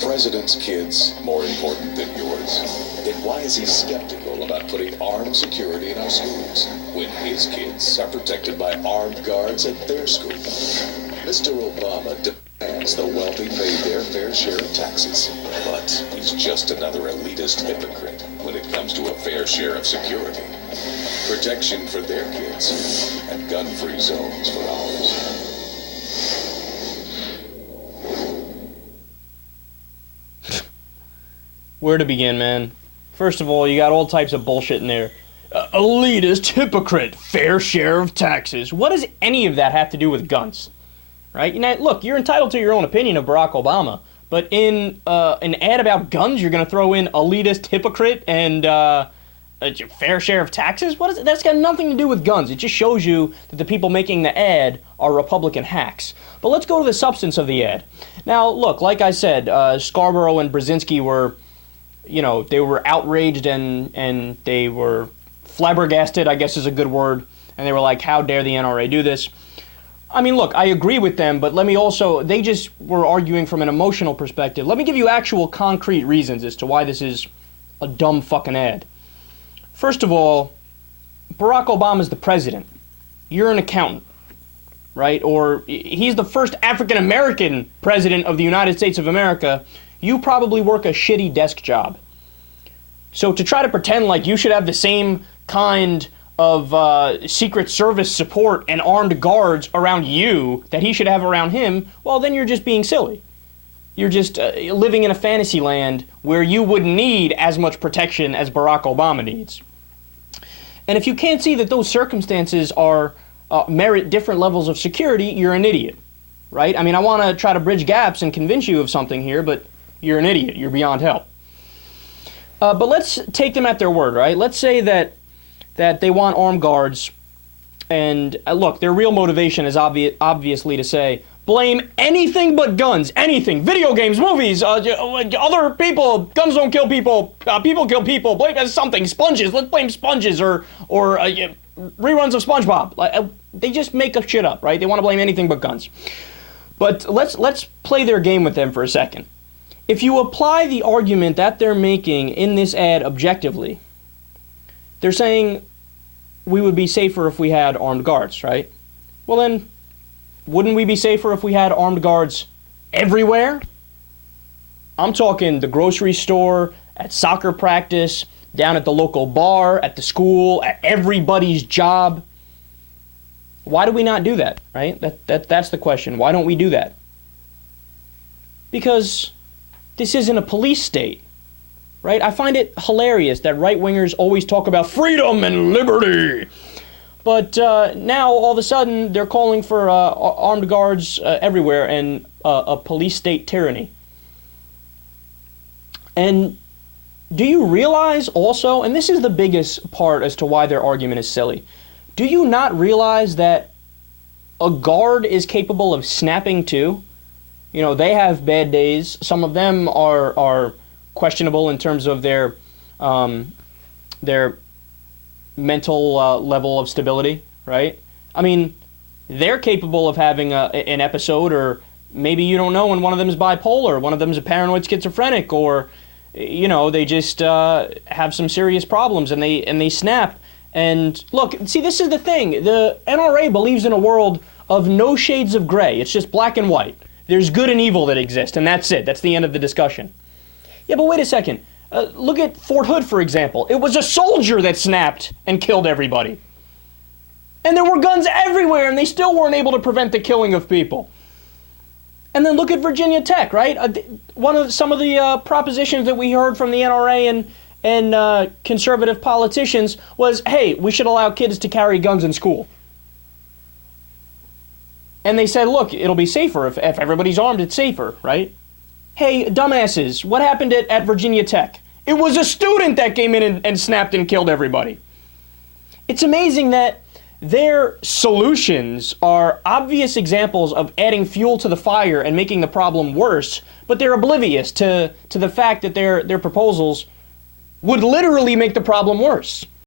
the president's kids more important than yours? Then why is he skeptical about putting armed security in our schools when his kids are protected by armed guards at their school? Mr. Obama demands the wealthy pay their fair share of taxes, but he's just another elitist hypocrite when it comes to a fair share of security. Protection for their kids and gun-free zones for ours. Where to begin, man? First of all, you got all types of bullshit in there. Elitist, hypocrite, fair share of taxes. What does any of that have to do with guns? Right? You know, look, you're entitled to your own opinion of Barack Obama, but in an ad about guns, you're going to throw in elitist, hypocrite, and a fair share of taxes? What is it? That's got nothing to do with guns. It just shows you that the people making the ad are Republican hacks. But let's go to the substance of the ad. Now, look, like I said, Scarborough and Brzezinski were, you know, they were outraged and they were flabbergasted, I guess is a good word. And they were like, how dare the NRA do this? I mean, look, I agree with them, but let me also, they just were arguing from an emotional perspective. Let me give you actual concrete reasons as to why this is a dumb fucking ad. First of all, Barack Obama's the president. You're an accountant, right? Or he's the first African-American president of the United States of America. You probably work a shitty desk job. So to try to pretend like you should have the same kind of Secret Service support and armed guards around you that he should have around him, well, then you're just being silly. You're just living in a fantasy land where you wouldn't need as much protection as Barack Obama needs. And if you can't see that those circumstances are merit different levels of security, you're an idiot, right? I mean, I want to try to bridge gaps and convince you of something here, but you're an idiot. You're beyond help. But let's take them at their word, right? Let's say that they want armed guards, and look, their real motivation is obviously to say, blame anything but guns, anything, video games, movies, other people, guns don't kill people, people kill people, blame something, sponges, let's blame sponges, or reruns of SpongeBob. They just make up shit up, right? They want to blame anything but guns. But let's play their game with them for a second. If you apply the argument that they're making in this ad objectively, they're saying we would be safer if we had armed guards, right? Well then, wouldn't we be safer if we had armed guards everywhere? I'm talking the grocery store, at soccer practice, down at the local bar, at the school, at everybody's job. Why do we not do that, right? That's the question. Why don't we do that? Because this isn't a police state, right? I find it hilarious that right-wingers always talk about freedom and liberty. But now, all of a sudden, they're calling for armed guards everywhere and a police state tyranny. And do you realize also, and this is the biggest part as to why their argument is silly, do you not realize that a guard is capable of snapping too? You know, they have bad days. Some of them are questionable in terms of their mental level of stability, right? I mean, they're capable of having an episode, or maybe you don't know when one of them is bipolar, one of them is a paranoid schizophrenic, or, you know, they just have some serious problems and they snap. And look, see, this is the thing. The NRA believes in a world of no shades of gray. It's just black and white. There's good and evil that exist, and that's it. That's the end of the discussion. Yeah, but wait a second. Look at Fort Hood, for example. It was a soldier that snapped and killed everybody. And there were guns everywhere, and they still weren't able to prevent the killing of people. And then look at Virginia Tech, right? Some of the propositions that we heard from the NRA and conservative politicians was, hey, we should allow kids to carry guns in school. And they said, look, it'll be safer if everybody's armed, it's safer, right? Hey, dumbasses, what happened at Virginia Tech? It was a student that came in and snapped and killed everybody. It's amazing that their solutions are obvious examples of adding fuel to the fire and making the problem worse, but they're oblivious to the fact that their proposals would literally make the problem worse.